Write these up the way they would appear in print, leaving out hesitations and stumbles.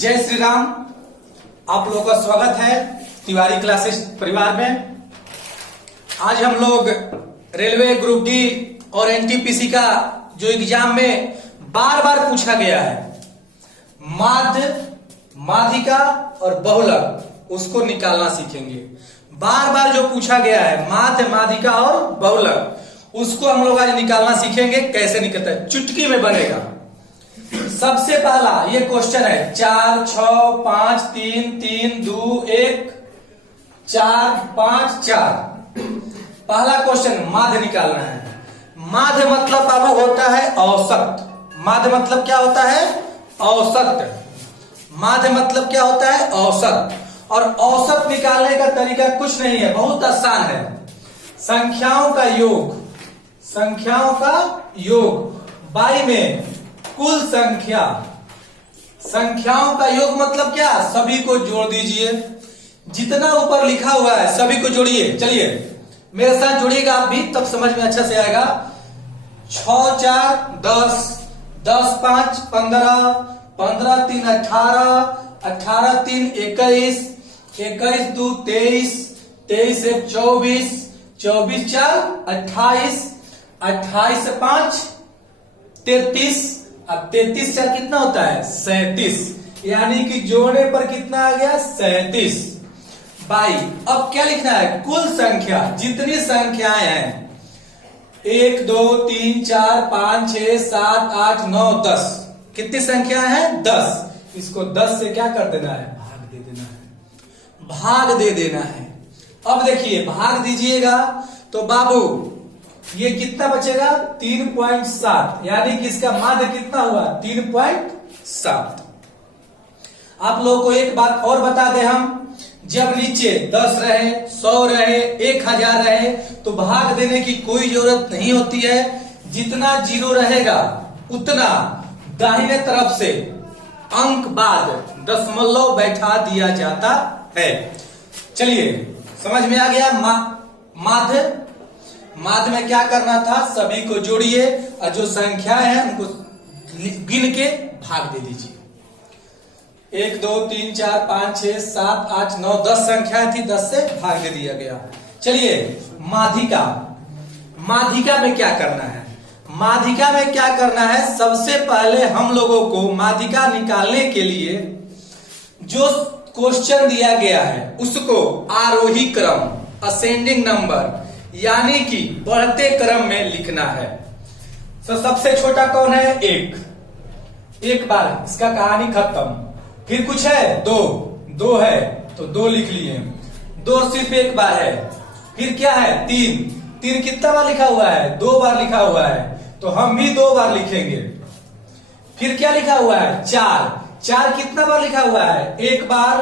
जय श्री राम। आप लोगों का स्वागत है तिवारी क्लासेस परिवार में। आज हम लोग रेलवे ग्रुप डी और एनटीपीसी का जो एग्जाम में बार बार पूछा गया है माध्य, माध्यिका और बहुलक, उसको निकालना सीखेंगे। बार बार जो पूछा गया है माध्य, माध्यिका और बहुलक, उसको हम लोग आज निकालना सीखेंगे। कैसे निकलता है, चुटकी में बनेगा। सबसे पहला ये क्वेश्चन है 4, 6, 5, 3, 3, 2, 1, 4, 5, 4। पहला क्वेश्चन माध्य निकालना है। माध्य मतलब बाबू होता है औसत। माध्य मतलब क्या होता है? औसत। माध्य मतलब क्या होता है? औसत। और औसत निकालने का तरीका कुछ नहीं है, बहुत आसान है। संख्याओं का योग, संख्याओं का योग बाई में कुल संख्या। संख्याओं का योग मतलब क्या? सभी को जोड़ दीजिए। जितना ऊपर लिखा हुआ है सभी को जोड़िए। चलिए मेरे साथ जोड़िएगा आप भी, तब समझ में अच्छा से आएगा। 6 4 10, 10 5 15, 15 3 18, 18 3 21, 21 2 23, 23 1 24, 24 4 28, 28 से 5 33। अब 33 से कितना होता है? 37। यानी कि जोड़ने पर कितना आ गया? 37 बाई। अब क्या लिखना है? कुल संख्या, जितनी संख्याएं हैं 1 2 3 4 5 6 7 8 9 10। कितनी संख्या है? 10। इसको 10 से क्या कर देना है? भाग दे देना है। भाग दे देना है। अब देखिए भाग दीजिएगा तो बाबू ये कितना बचेगा? 3.7। यानी कि इसका माध्य कितना हुआ? 3.7। आप लोगों को एक बात और बता दें हम, जब नीचे 10 रहे, 100 रहे, 1000 रहे तो भाग देने की कोई जरूरत नहीं होती है। जितना जीरो रहेगा उतना दाहिने तरफ से अंक बाद दशमलव बैठा दिया जाता है। चलिए समझ में आ गया। माध्य, माध्य में क्या करना था? सभी को जोड़िए और जो संख्याएं हैं उनको गिन के भाग दे दीजिए। 1 2 3 4 5 6 7 8 9 10 संख्याएं थी, 10 से भाग दे दिया गया। चलिए माध्यिका, माध्यिका में क्या करना है? माध्यिका में क्या करना है? सबसे पहले हम लोगों को माध्यिका निकालने के लिए जो क्वेश्चन दिया गया है उसको आरोही क्रम, असेंडिंग नंबर, यानी कि बढ़ते क्रम में लिखना है। तो सबसे छोटा कौन है? 1। एक बार इसका कहानी खत्म। फिर कुछ है? 2 है तो 2 लिख लिए। 2 सिर्फ एक बार है। फिर क्या है? 3 कितना बार लिखा हुआ है? 2 बार लिखा हुआ है, तो हम भी 2 बार लिखेंगे। फिर क्या लिखा हुआ है? 4 कितना बार लिखा हुआ है? 1 बार,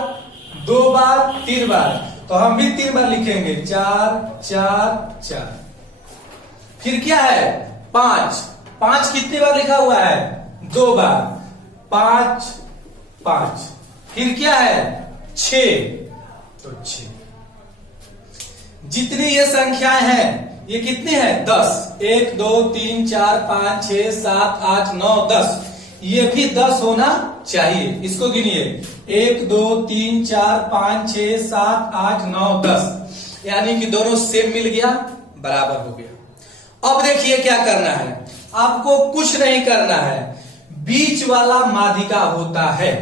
2 बार, 3 बार, तो हम भी 3 बार लिखेंगे। 4 4 4। फिर क्या है? 5 कितनी बार लिखा हुआ है? 2 बार, 5 5। फिर क्या है? 6, तो 6। जितनी ये संख्याएं हैं ये कितनी है? 10। 1 2 3 4 5 6 7 8 9 10। ये भी 10 होना चाहिए। इसको गिनिए। 1 2 3 4 5 6 7 8 9 10। यानी कि दोनों सेम मिल गया, बराबर हो गया। अब देखिए क्या करना है। आपको कुछ नहीं करना है। बीच वाला माध्यिका होता है।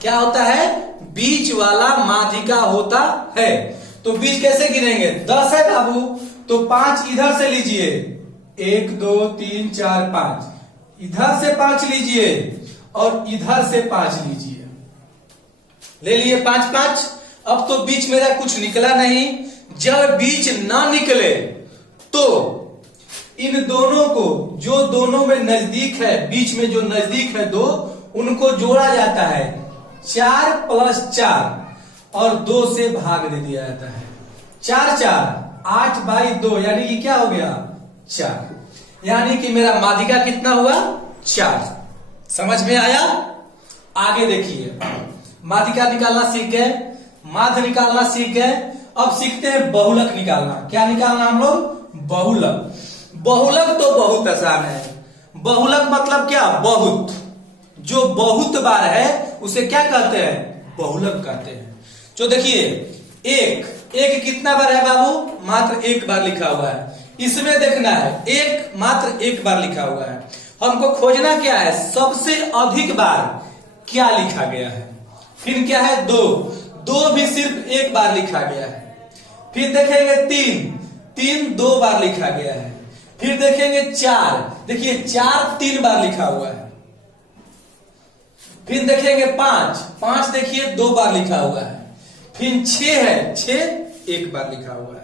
क्या होता है? बीच वाला माध्यिका होता है। तो बीच कैसे गिनेंगे? 10 है बाबू, तो 5 इधर से लीजिए। 1 2 3 4 5। इधर से 5 लीजिए और इधर से 5 लीजिए। ले लिए 5 5। अब तो बीच मेरा कुछ निकला नहीं। जब बीच ना निकले तो इन दोनों को, जो दोनों में नजदीक है, बीच में जो नजदीक है 2, उनको जोड़ा जाता है। 4 + 4 और 2 से भाग दे दिया जाता है। 4 4 8/2, यानी कि क्या हो गया? 4। यानी कि मेरा माध्यिका कितना हुआ? 4। समझ में आया? आगे देखिए, माध्यिका निकालना सीख गए, माध्य निकालना सीख गए। अब सीखते हैं बहुलक निकालना। क्या निकालना हम लोग? बहुलक। बहुलक तो बहुत आसान है। बहुलक मतलब क्या? बहुत। जो बहुत बार है उसे क्या कहते हैं? बहुलक कहते हैं। जो देखिए एक कितना बार है बाबू? मात्र एक बार लिखा हुआ है। इसमें देखना है एक मात्र एक बार लिखा हुआ है। हमको खोजना क्या है? सबसे अधिक बार क्या लिखा गया है। फिर क्या है? दो भी सिर्फ एक बार लिखा गया है। फिर देखेंगे तीन 2 बार लिखा गया है। फिर देखेंगे 4, देखिए 4 3 बार लिखा हुआ है। फिर देखेंगे 5 देखिए 2 बार लिखा हुआ है। फिर 6 है, 6 1 बार लिखा हुआ है।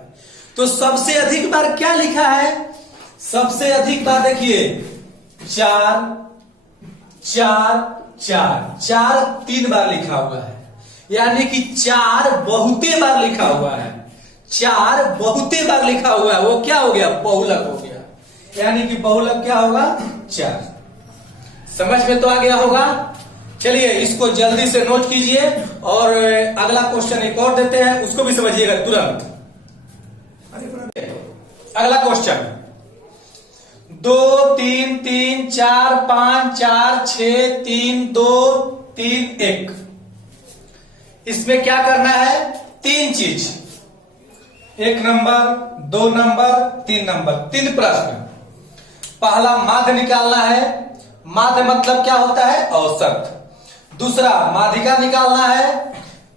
तो सबसे अधिक बार क्या लिखा है? सबसे अधिक बार देखिए 4 3 बार लिखा हुआ है। यानी कि 4 बहुते बार लिखा हुआ है। 4 बहुते बार लिखा हुआ है, वो क्या हो गया? बहुलक हो गया। यानी कि बहुलक क्या होगा? 4। समझ में तो आ गया होगा। चलिए इसको जल्दी से नोट कीजिए और अगला क्वेश्चन एक और देते हैं, उसको भी समझिएगा तुरंत। अगला क्वेश्चन 2 3 3 4 5 4 6 3 2 3 1। इसमें क्या करना है? 3 चीज, 1 नंबर 2 नंबर 3 नंबर, 3 प्रश्न। पहला माध्य निकालना है। माध्य मतलब क्या होता है? औसत। दूसरा माध्यिका निकालना है।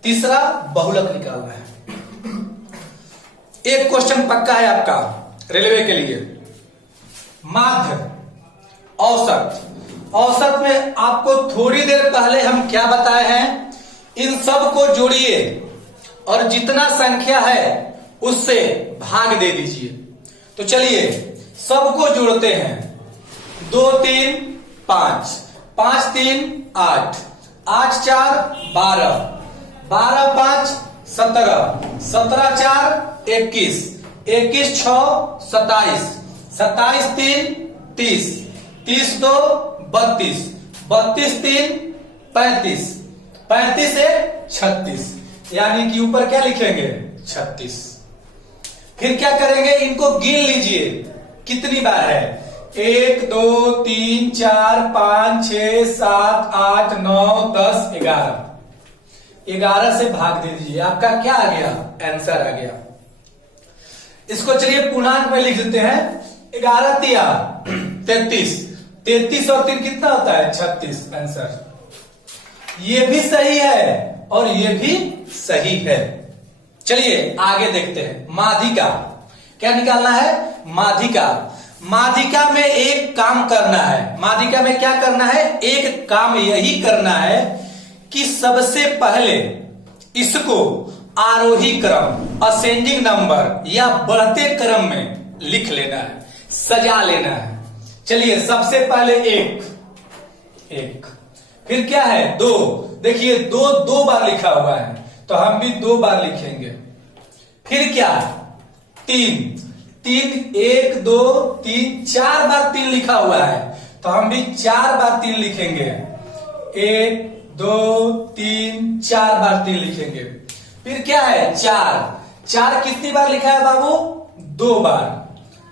तीसरा बहुलक निकालना है। एक क्वेश्चन पक्का है आपका रेलवे के लिए। माध्य, औसत। औसत में आपको थोड़ी देर पहले हम क्या बताए हैं? इन सब को जोड़िए और जितना संख्या है उससे भाग दे दीजिए। तो चलिए सबको जोड़ते हैं। 2 3 5, 5 3 8, 8 4 12, 12 5 17, 17 4 21, 21 6 27, 27 3 30, 30 2 32, 32 3 35, 35 1 36। यानी कि ऊपर क्या लिखेंगे? 36। फिर क्या करेंगे? इनको गिन लीजिए कितनी बार है। 1 2 3 4 5 6 7 8 9 10 11। 11 से भाग दे दीजिए, आपका क्या आ गया? आंसर आ गया। इसको चलिए पूर्णांक में लिख देते हैं। 11 तिया 33, 33 और 3 कितना होता है? 36। आंसर ये भी सही है और ये भी सही है। चलिए आगे देखते हैं। माध्यिका क्या निकालना है? माध्यिका। माध्यिका में एक काम करना है। माध्यिका में क्या करना है? एक काम यही करना है कि सबसे पहले इसको आरोही क्रम, असेंडिंग नंबर या बढ़ते क्रम में लिख लेना है, सजा लेना है। चलिए सबसे पहले एक, फिर क्या है? 2। देखिए 2 बार लिखा हुआ है तो हम भी 2 बार लिखेंगे। फिर क्या? 3 1 2 3 4 बार 3 लिखा हुआ है तो हम भी 4 बार 3 लिखेंगे। 1 2 3 4 बार 3 लिखेंगे। फिर क्या है? 4 कितनी बार लिखा है बाबू? 2 बार।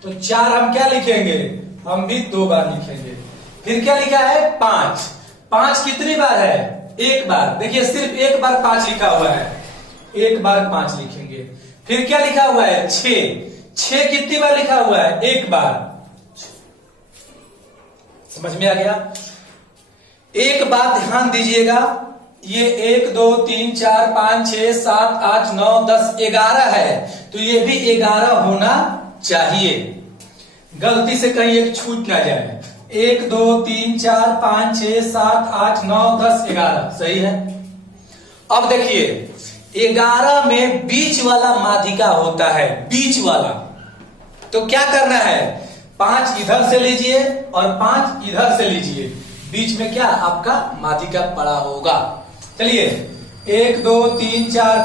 तो 4 हम क्या लिखेंगे? हम भी 2 बार लिखेंगे। फिर क्या लिखा है? 5 कितनी बार है? 1 बार। देखिए सिर्फ 1 बार 5 लिखा हुआ है, 1 बार 5 लिखेंगे। फिर क्या लिखा हुआ है? 6 कितनी बार लिखा हुआ है? 1 बार। समझ में आ गया? एक बात ध्यान दीजिएगा, ये 1 2 3 4 5 6 7 8 9 10 11 है तो ये भी 11 होना चाहिए। गलती से कहीं एक छूट ना जाए। 1 2 3 4 5 6 7 8 9 10 11 सही है। अब देखिए 11 में बीच वाला माध्यिका होता है, बीच वाला। तो क्या करना है? 5 इधर से लीजिए और 5 इधर से लीजिए, बीच में क्या आपका माध्यिका पड़ा होगा। चलिए 1 2 3 4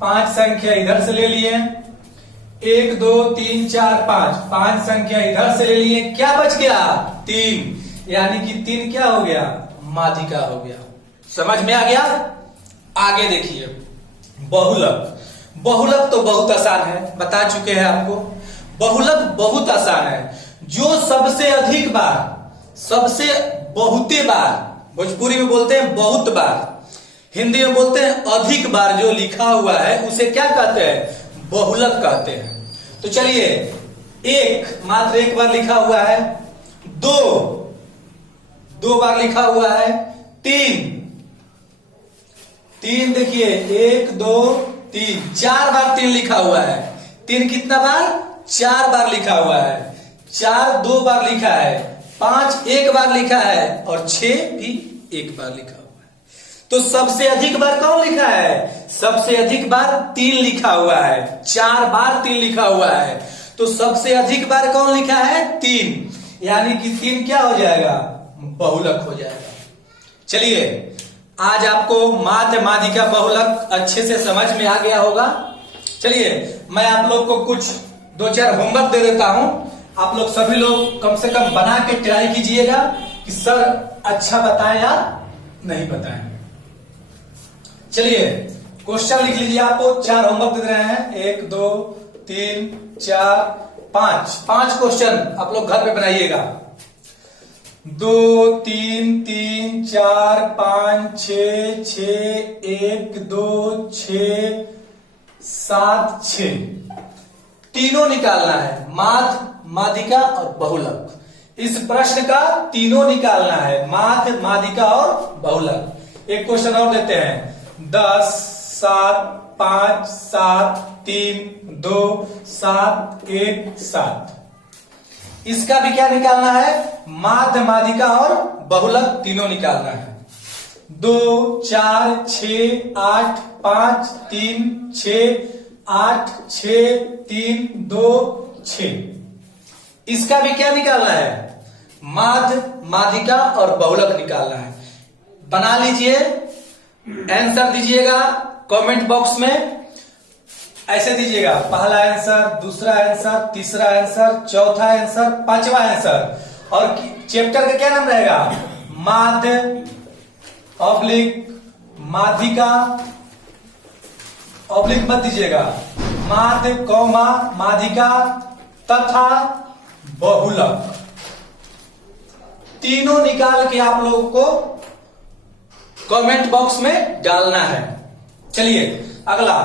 5 संख्या इधर से ले लिए। 1 2 3 4 5 संख्या इधर से ले लिए। क्या बच गया? 3। यानी कि 3 क्या हो गया? माध्यिका हो गया। समझ में आ गया? आगे देखिए बहुलक। बहुलक तो बहुत आसान है, बता चुके हैं आपको। बहुलक बहुत आसान है। जो सबसे अधिक बार, सबसे बहुते बार भोजपुरी में बोलते हैं बहुत बार, हिंदी में बोलते हैं अधिक बार जो लिखा हुआ है उसे क्या कहते हैं, बहुलक कहते हैं। तो चलिए, एक मात्र एक बार लिखा हुआ है, दो बार लिखा हुआ है, तीन देखिए 1 2 3 4 बार 3 लिखा हुआ है। 3 कितना बार, 4 बार लिखा हुआ है। 4 2 बार लिखा है, 5 1 बार लिखा है और 6 भी 1 बार लिखा हुआ है। तो सबसे अधिक बार कौन लिखा है, सबसे अधिक बार 3 लिखा हुआ है। 4 बार 3 लिखा हुआ है, तो सबसे अधिक बार कौन लिखा है, 3, यानी कि 3 क्या हो जाएगा, बहुलक हो जाएगा। चलिए, आज आपको माध्य माध्यिका बहुलक अच्छे से समझ में आ गया होगा। चलिए, मैं आप लोग को कुछ 2-4 होमवर्क दे देता हूं, आप लोग सभी लोग कम से कम बना के ट्राई कीजिएगा कि सर अच्छा बताएं या नहीं बताएं। चलिए, क्वेश्चन लिख लीजिए। आपको 4 होमवर्क दे रहे हैं, 1 2 3 4 5 क्वेश्चन आप लोग घर पे बनाइएगा। 2 3 3 4 5 6 6 1 2 6 7 6 तीनों निकालना है, माध्य माध्यिका और बहुलक। इस प्रश्न का तीनों निकालना है, माध्य माध्यिका और बहुलक। एक क्वेश्चन और देते हैं, 10 7 5 7 3 2 7 1 7। इसका भी क्या निकालना है, माध्य माध्यिका और बहुलक तीनों निकालना है। 2 4 6 8 5 3 6 8 6 3 2 6। इसका भी क्या निकालना है, माध्य माध्यिका और बहुलक निकालना है। बना लीजिए, आंसर दीजिएगा कमेंट बॉक्स में। ऐसे दीजिएगा, पहला आंसर, दूसरा आंसर, तीसरा आंसर, चौथा आंसर, 5वां आंसर। और चैप्टर का क्या नाम रहेगा, माध्य ऑब्लिक माध्यिका, ऑब्लिक मत दीजिएगा, माध्य कौमा माध्यिका तथा बहुलक। तीनों निकाल के आप लोगों को कमेंट बॉक्स में डालना है। चलिए, अगला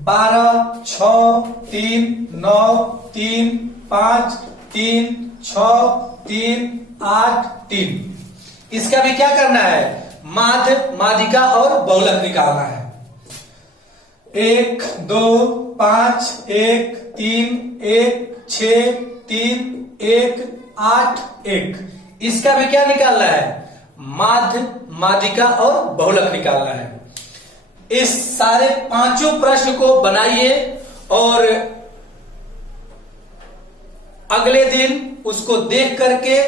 12 6 3 9 3 5 3 6 3 8 3। इसका भी क्या करना है, माध्य माध्यिका और बहुलक निकालना है। 1 2 5 1 3 1 6 3 1 8 1। इसका भी क्या निकालना है, माध्य माध्यिका और बहुलक निकालना है। इस सारे 5 प्रश्न को बनाइए और अगले दिन उसको देख करके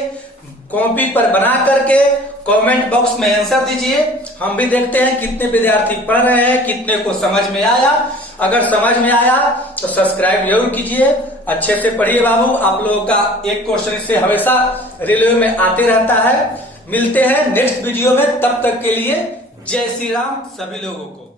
कॉपी पर बना करके कमेंट बॉक्स में आंसर दीजिए। हम भी देखते हैं कितने विद्यार्थी पढ़ रहे हैं, कितने को समझ में आया। अगर समझ में आया तो सब्सक्राइब जरूर कीजिए। अच्छे से पढ़िए बाबू, आप लोगों का एक क्वेश्चन इससे हमेशा रेलवे में आते रहता है। मिलते हैं नेक्स्ट वीडियो में, तब तक के लिए जय श्री राम सभी लोगों को।